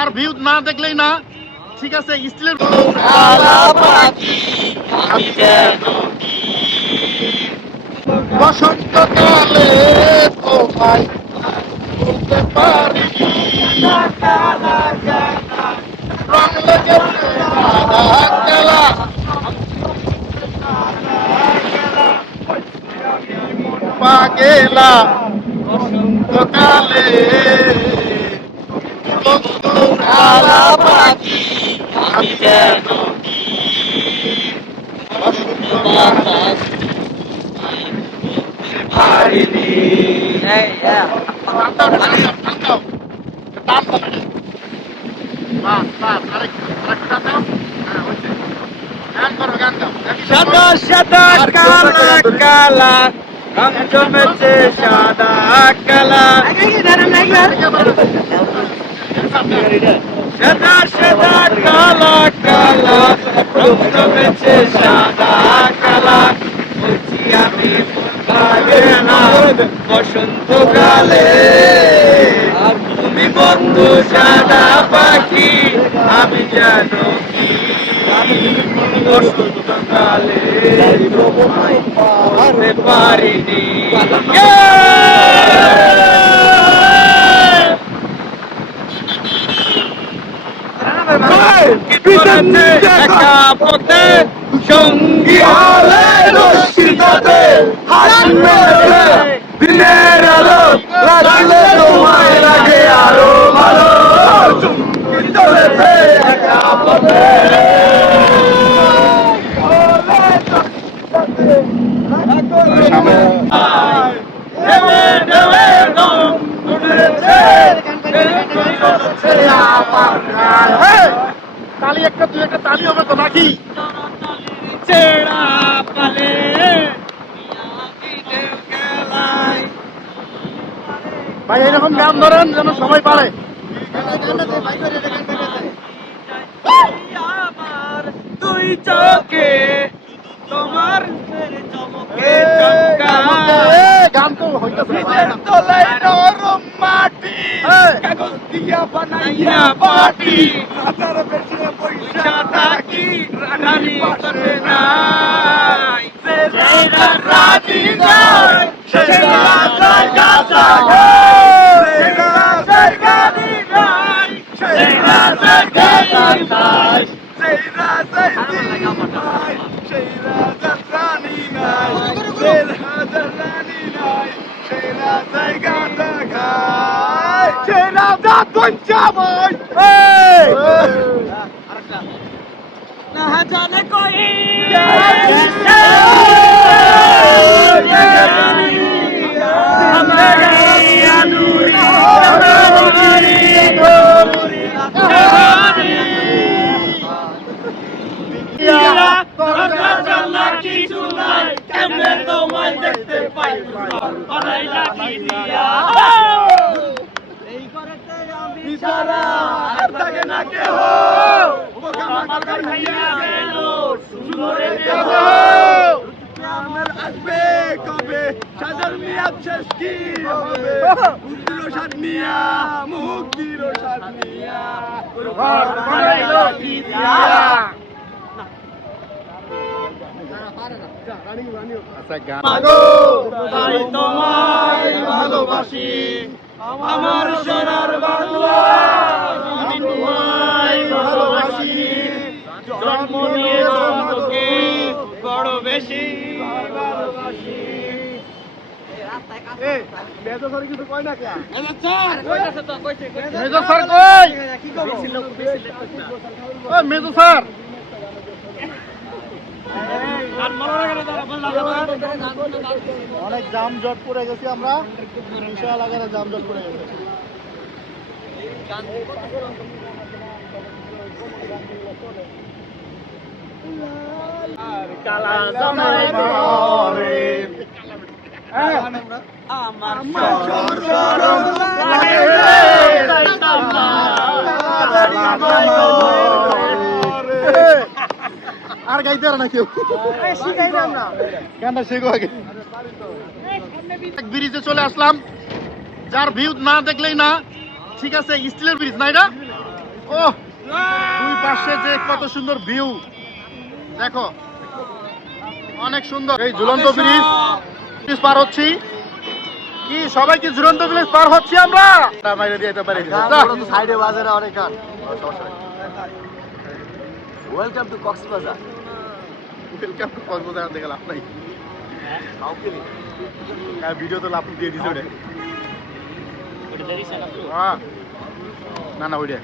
যার ভিউ না দেখলেই না, ঠিক আছে। স্টিলের বসন্তকালে তোমায় বলতে পারি রং লেগেছে সাদা কালা, পাগেলা বসন্তকালে বন্ধুর আলা পাখি আমি যেন বসন্তকালে পারিনি। সাদা সাদা কালা কালা রং জমেছে সাদা কালা, সাদা সাদা কালা কালা রং জমেছে সাদা কালা। বলছি আমি পাগে না বসন্তকালে, তুমি বন্ধু সাদা পাখি আমি জানো কি বসন্তকালে তোমায় পারিনি। একা পথে সঙ্গী হলে রশ্মিতে হাসি মেলে দিনের আলো লাগলে তোমায় লাগে আরো ভালো। চুমকি চলেছে একা পথে তালি একটা দুই একটা তালি হবে তো নাকি? চেড়া পালে ভাই এরকম গান ধরেন যেন সবাই পারে। আমার দুই চোখে তোমার চমকে চমকায়, গান তো হইতেছে নিজের তলায় নরম মাটি কাগজ দিয়া বানাইয়া পাটি, হাজার বেশি পয়সা থাকি রানী পাশে নাই, সেই রানী নাই সেই রাজার গাছা সেই রাজার গানি নাই সেই রাজার গানি নাই সেই রাজার নাই সেই রাজার রানী নাই সেই রাজার রানী নাই সেই রাজার গাছা খায় সেই রাজা দঞ্চা বই না জানে কই কিছু নাই কেমনে তোমায় দেখতে পাই এই করেতে আমি সারা থাকে না কেহ আমার আসবে কবে সাজার মিয়াদ শেষ কি হবে মুক্তির সাদ মিয়া মুক্তির সাদ মিয়া ঘর বানাইলো কি দিয়া। মাগো তাই তোমায় ভালোবাসি আমার সোনার বাংলা, আমি তোমায় ভালোবাসি জন্ম নিয়ে তোমাকে বড় বেশি ভালোবাসি। মেজর স্যার কিছু কয় না কে? মেজর স্যার কই? ও মেজর স্যার অনেক জাম জট পড়ে গেছি আমরা, বিশাল আকারে জাম জট পড়ে গেছে। কালা জামাই ঘরে আমার সরম লাগে রে যাইতাম না জামাই ঘরে। আর গাইতে আর না কেউ, শিখাই না আমরা গানটা শেখো আগে। ব্রিজে চলে আসলাম, যার ভিউ না দেখলেই না, ঠিক আছে। স্টিলের ব্রিজ না এটা, ও দুই পাশে যে কত সুন্দর ভিউ দেখো, অনেক সুন্দর। এই ঝুলন্ত ব্রিজ পার হচ্ছি কি, সবাই কি ঝুলন্ত ব্রিজ পার হচ্ছি আমরা? বাইরে দিয়ে যেতে পারি সাইডে বাজারে অনেক গান। Welcome to Cox's Bazar. Welcome to Cox's Bazar দেখে লাভ নাই, ভিডিও তো লাভ দিয়ে দিছে ওটা। না না ওইটা